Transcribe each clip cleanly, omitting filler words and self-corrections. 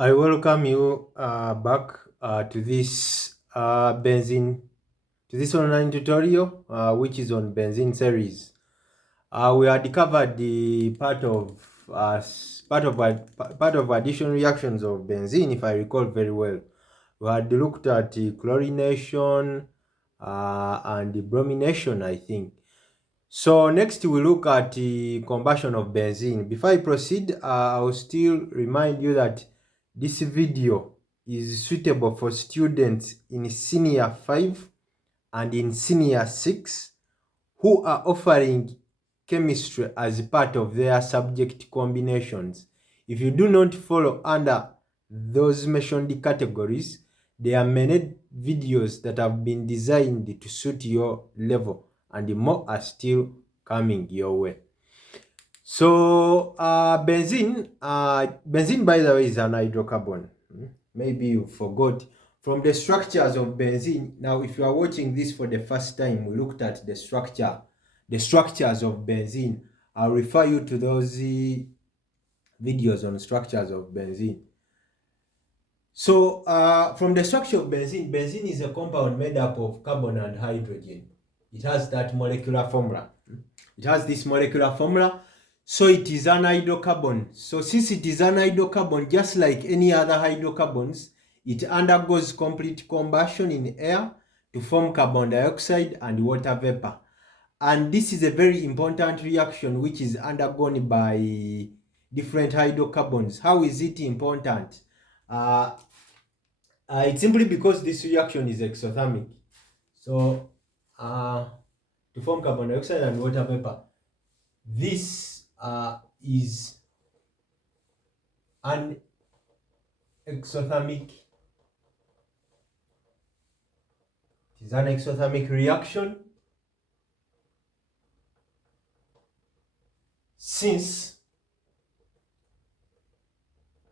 I welcome you back to this benzene to this online tutorial, which is on benzene series. We had covered the part of addition reactions of benzene, if I recall very well. We had looked at the chlorination and the bromination, I think. So next we look at the combustion of benzene. Before I proceed, I will still remind you that this video is suitable for students in senior 5 and in senior 6 who are offering chemistry as part of their subject combinations. If you do not follow under those mentioned categories, there are many videos that have been designed to suit your level, and more are still coming your way. So benzene, by the way, is an hydrocarbon. Maybe you forgot from the structures of benzene. Now, if you are watching this for the first time, we looked at the structures of benzene. I'll refer you to those videos on structures of benzene. So from the structure of benzene, benzene is a compound made up of carbon and hydrogen. It has that molecular formula. It has this molecular formula. So it is an hydrocarbon. So since it is an hydrocarbon, just like any other hydrocarbons, it undergoes complete combustion in air to form carbon dioxide and water vapor. And this is a very important reaction which is undergone by different hydrocarbons. How is it important? It's simply because this reaction is exothermic. So to form carbon dioxide and water vapor, this is an exothermic. It is an exothermic reaction since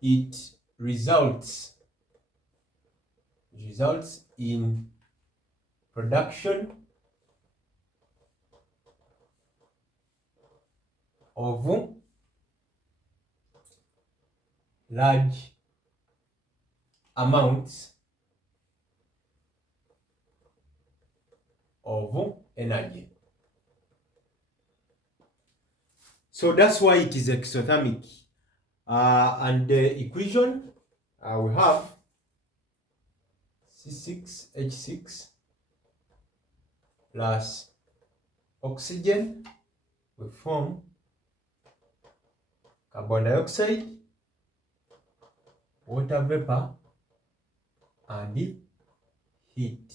it results in production of large amounts of energy. So that's why it is exothermic. And the equation we have C6H6 plus oxygen will form carbon dioxide, water vapor, and heat.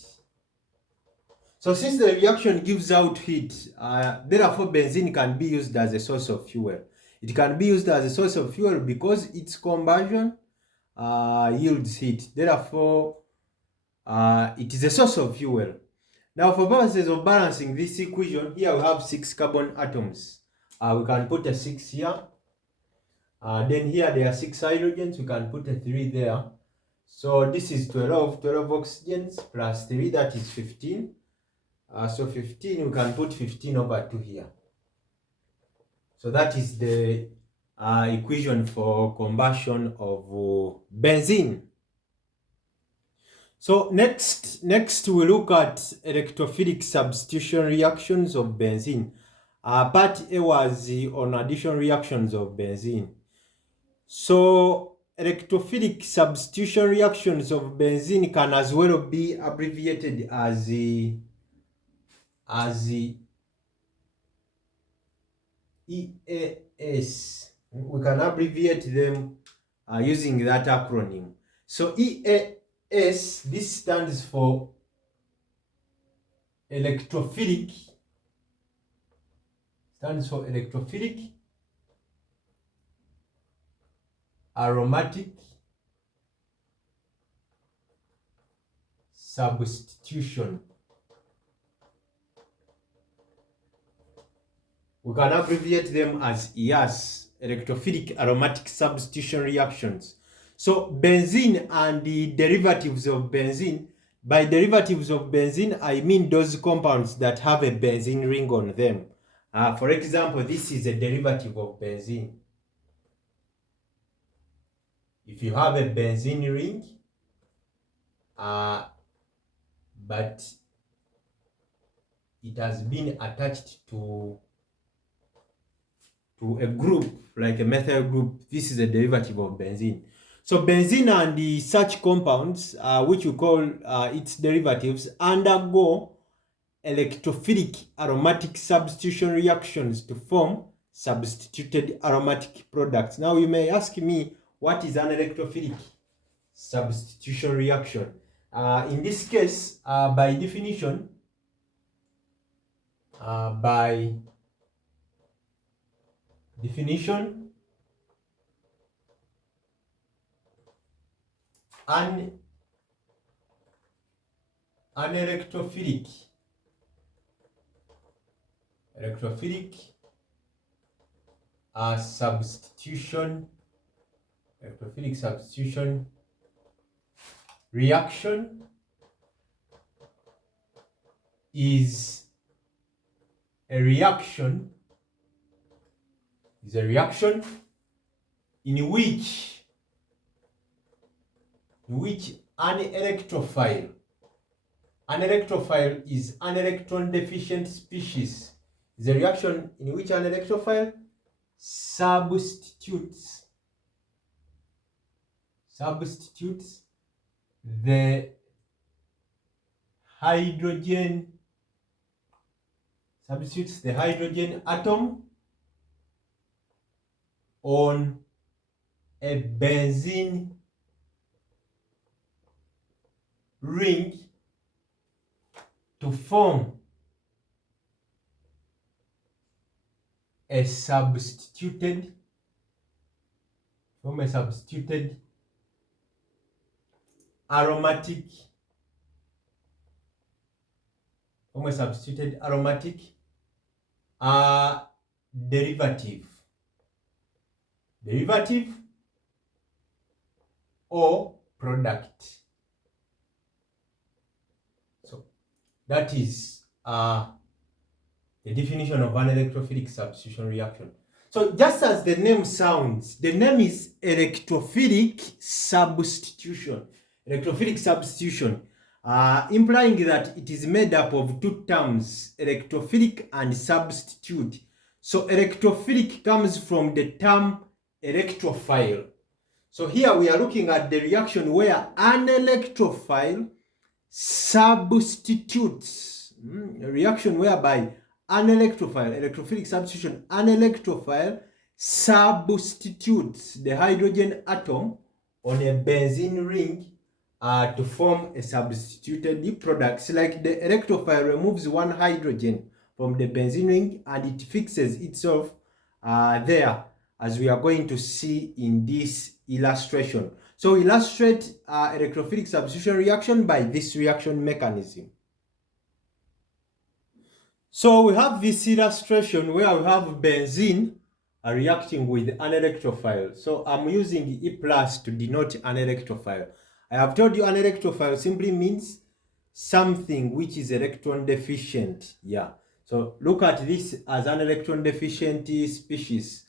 So since the reaction gives out heat, therefore benzene can be used as a source of fuel. It can be used as a source of fuel because its combustion yields heat. Therefore, it is a source of fuel. Now, for purposes of balancing this equation, here we have 6 carbon atoms. We can put a 6 here. Then here there are 6 hydrogens. We can put a 3 there. So this is 12 oxygens plus 3, that is 15. So 15, we can put 15 over 2 here. So that is the equation for combustion of benzene. So next we look at electrophilic substitution reactions of benzene. Part A was on addition reactions of benzene. So electrophilic substitution reactions of benzene can as well be abbreviated as EAS. We can abbreviate them using that acronym. So EAS, this stands for electrophilic, aromatic substitution. We can abbreviate them as EAS, electrophilic aromatic substitution reactions. So benzene and the derivatives of benzene, by derivatives of benzene, I mean those compounds that have a benzene ring on them. For example, this is a derivative of benzene. if you have a benzene ring, but it has been attached to a group, like a methyl group, this is a derivative of benzene. So benzene and the such compounds, which we call its derivatives, undergo electrophilic aromatic substitution reactions to form substituted aromatic products. Now you may ask me, what is an electrophilic substitution reaction? In this case, by definition, an electrophilic substitution reaction is a reaction in which an electrophile is an electron deficient species, is a reaction in which an electrophile substitutes the hydrogen atom on a benzene ring to form a substituted aromatic derivative or product. So that is the definition of an electrophilic substitution reaction. So just as the name sounds, the name is electrophilic substitution. Implying that it is made up of two terms, electrophilic and substitute. So electrophilic comes from the term electrophile. So here we are looking at the reaction where an electrophile substitutes, a reaction whereby an electrophilic substitution, an electrophile substitutes the hydrogen atom on a benzene ring to form a substituted product. So like the electrophile removes one hydrogen from the benzene ring and it fixes itself there, as we are going to see in this illustration. So we illustrate electrophilic substitution reaction by this reaction mechanism. So we have this illustration where we have benzene reacting with an electrophile. So I'm using E plus to denote an electrophile. I have told you an electrophile simply means something which is electron deficient. Yeah. So look at this as an electron deficient species.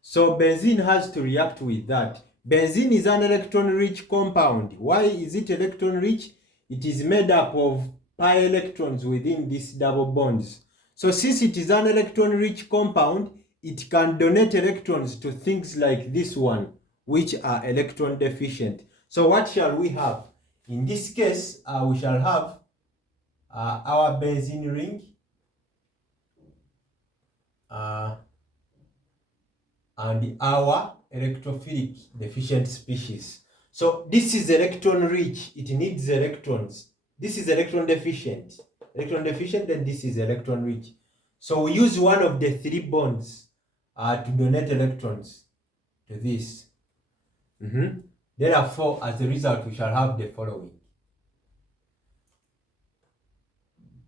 So benzene has to react with that. Benzene is an electron-rich compound. Why is it electron-rich? It is made up of pi electrons within these double bonds. So since it is an electron-rich compound, it can donate electrons to things like this one, which are electron deficient. So what shall we have? In this case, we shall have our benzene ring and our electrophilic deficient species. So this is electron rich, it needs electrons. This is electron deficient, and this is electron rich. So we use one of the three bonds to donate electrons to this. Therefore, as a result, we shall have the following.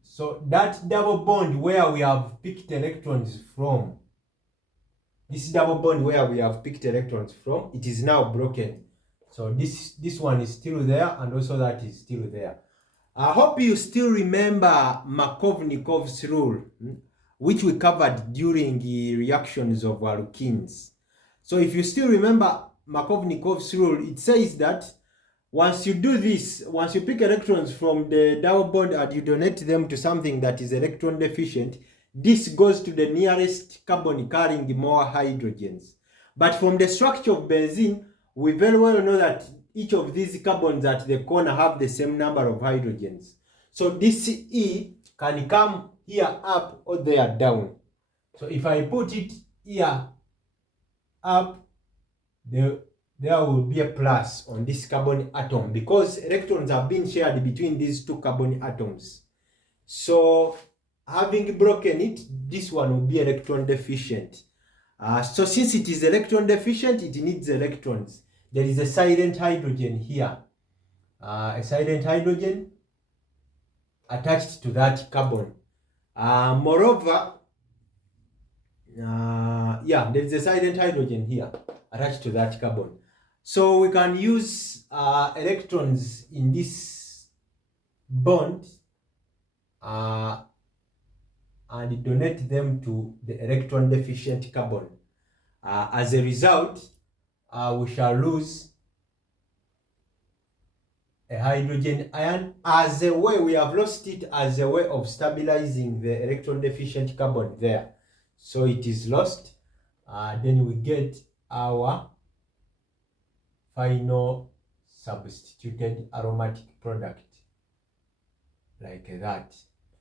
So that double bond where we have picked electrons from, it is now broken. So this one is still there, and also that is still there. I hope you still remember Markovnikov's rule, which we covered during the reactions of alkenes. So if you still remember Markovnikov's rule, it says that once you do this, once you pick electrons from the double bond and you donate them to something that is electron deficient, this goes to the nearest carbon carrying more hydrogens. But from the structure of benzene, we very well know that each of these carbons at the corner have the same number of hydrogens. So this E can come here up or there down. So if I put it here up, there will be a plus on this carbon atom because electrons have been shared between these two carbon atoms. So having broken it, this one will be electron deficient. So since it is electron deficient, it needs electrons. There is a silent hydrogen here. A silent hydrogen attached to that carbon. Moreover, there is a silent hydrogen here attached to that carbon. So we can use electrons in this bond and donate them to the electron deficient carbon. As a result, we shall lose a hydrogen ion. As a way, we have lost it as a way of stabilizing the electron deficient carbon there. So it is lost. Then we get our final substituted aromatic product like that.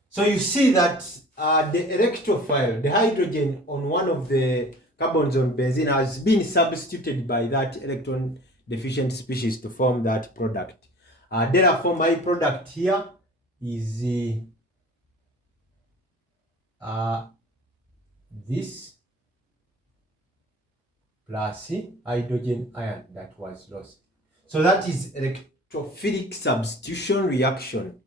So you see that the electrophile, the hydrogen on one of the carbons on benzene, has been substituted by that electron deficient species to form that product. Therefore, my product here is this plus hydrogen ion that was lost. So that is electrophilic substitution reaction.